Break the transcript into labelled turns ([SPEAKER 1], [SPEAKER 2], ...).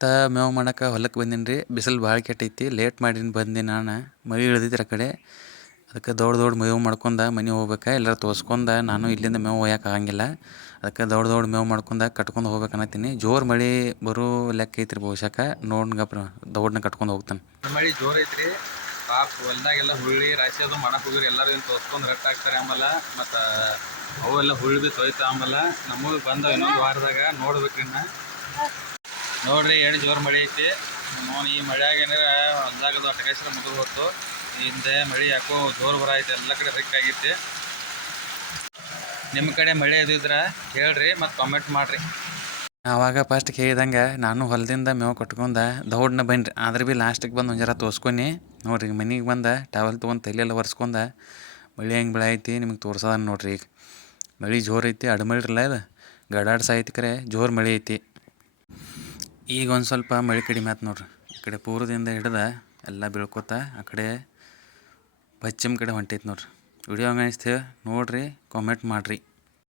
[SPEAKER 1] ತ ಮೇವು ಮಾಡಕ್ಕೆ ಹೊಲಕ್ಕೆ ಬಂದೀನಿ ರೀ ಬಿಸಿಲು ಭಾಳ ಕೆಟ್ಟೈತಿ ಲೇಟ್ ಮಾಡೀನಿ ಬಂದೆ ನಾನು. ಮಳೆ ಇಳ್ದೈತ್ರಿ ಆ ಕಡೆ ಅದಕ್ಕೆ ದೊಡ್ಡ ದೊಡ್ಡ ಮೇವು ಮಾಡ್ಕೊಂಡ ಮನೆ ಹೋಗ್ಬೇಕು. ಎಲ್ಲರೂ ತೋರ್ಸ್ಕೊಂಡ ನಾನು ಇಲ್ಲಿಂದ ಮೇವು ಒಯ್ಯಕ್ಕೆ ಆಗಂಗಿಲ್ಲ. ಅದಕ್ಕೆ ದೊಡ್ಡ ದೊಡ್ಡ ಮೇವು ಮಾಡ್ಕೊಂಡ ಕಟ್ಕೊಂಡು ಹೋಗ್ಬೇಕು ಅನ್ನತ್ತೀನಿ. ಜೋರು ಮಳೆ ಬರೋ ಲೆಕ್ಕ ಐತ್ರಿ ಬಹುಶಃ ನೋಡ್ನಗಪ್ಪ ದೌಡ್ನ ಕಟ್ಕೊಂಡು ಹೋಗ್ತಾನೆ.
[SPEAKER 2] ಮಳಿ ಜೋರ್ ಐತ್ರಿ. ಪಾಪ ಹೊಲ್ದಾಗೆಲ್ಲ ಹುಳಿ ರಾಶಿ ಅದು ಮಾಡಕ್ಕೆ ಹೋಗಿರಿ ಎಲ್ಲರೂ ಏನು ತೋರ್ಸ್ಕೊಂಡು ಆಗ್ತಾರೆ ಆಮೇಲೆ. ಮತ್ತು ಅವೆಲ್ಲ ಹುಳಿ ಬಿ ತೊಯ್ತು ಆಮೇಲೆ. ನಮಗೆ ಬಂದ ಇನ್ನೊಂದು ವಾರದಾಗ ನೋಡ್ಬೇಕ್ರಿ ಇನ್ನ. ನೋಡ್ರಿ, ಎರಡು ಜೋರು ಮಳೆ ಐತಿ. ನೋಡಿ, ಈ ಮಳೆಯಾಗ ಏನಾರ ಹೊಲ್ದಾಗದು ಅಟಕಾಯಿಸಿದ್ರೆ ಹೊತ್ತು ಹಿಂದೆ ಮಳೆ ಯಾಕೋ ಜೋರು ಬರ ಐತೆ, ಎಲ್ಲ ಕಡೆ ಆಗೈತಿ. ನಿಮ್ಮ ಕಡೆ ಮಳೆ ಅದು ಇದ್ರ ಹೇಳ್ರಿ, ಮತ್ತು ಕಾಮೆಂಟ್ ಮಾಡ್ರಿ.
[SPEAKER 1] ಆವಾಗ ಫಸ್ಟ್ ಕೇಳಿದಂಗೆ ನಾನು ಹೊಲದಿಂದ ಮೇವು ಕಟ್ಕೊಂಡ ದೌಡ್ನ ಬನ್ನಿರಿ ಆದ್ರೆ ಭೀ ಲಾಸ್ಟಿಗೆ ಬಂದು ಒಂಜರ ತೋರ್ಸ್ಕೊನಿ ನೋಡ್ರಿ, ಮನೆಗೆ ಬಂದ ಟವಲ್ ತೊಗೊಂಡು ತಲೆಯೆಲ್ಲ ಒರೆಸ್ಕೊಂಡ, ಮಳೆ ಹೆಂಗೆ ಬೆಳೆ ಐತಿ ನಿಮಗೆ ತೋರ್ಸದ ನೋಡ್ರಿ ಈಗ. ಮಳೆ ಜೋರು ಐತಿ ಅಡ್ಮಳಿರಲ್ಲ ಇದು. ಗಡಾಡ್ಸ ಐತಿ ಕರೆ ಜೋರು ಮಳೆ ಐತಿ. ಈಗ ಒಂದು ಸ್ವಲ್ಪ ಮಳೆ ಕಡಿಮೆ ಆಯ್ತು ನೋಡ್ರಿ. ಈ ಕಡೆ ಪೂರ್ವದಿಂದ ಹಿಡ್ದು ಎಲ್ಲ ಬೀಳ್ಕೊತ ಆ ಕಡೆ ಪಶ್ಚಿಮ ಕಡೆ ಹೊಂಟೈತೆ ನೋಡ್ರಿ. ವಿಡಿಯೋ ಹಂಗೆ ಅನಿಸ್ತೇವೆ. ನೋಡಿರಿ ಕಾಮೆಂಟ್ ಮಾಡಿರಿ.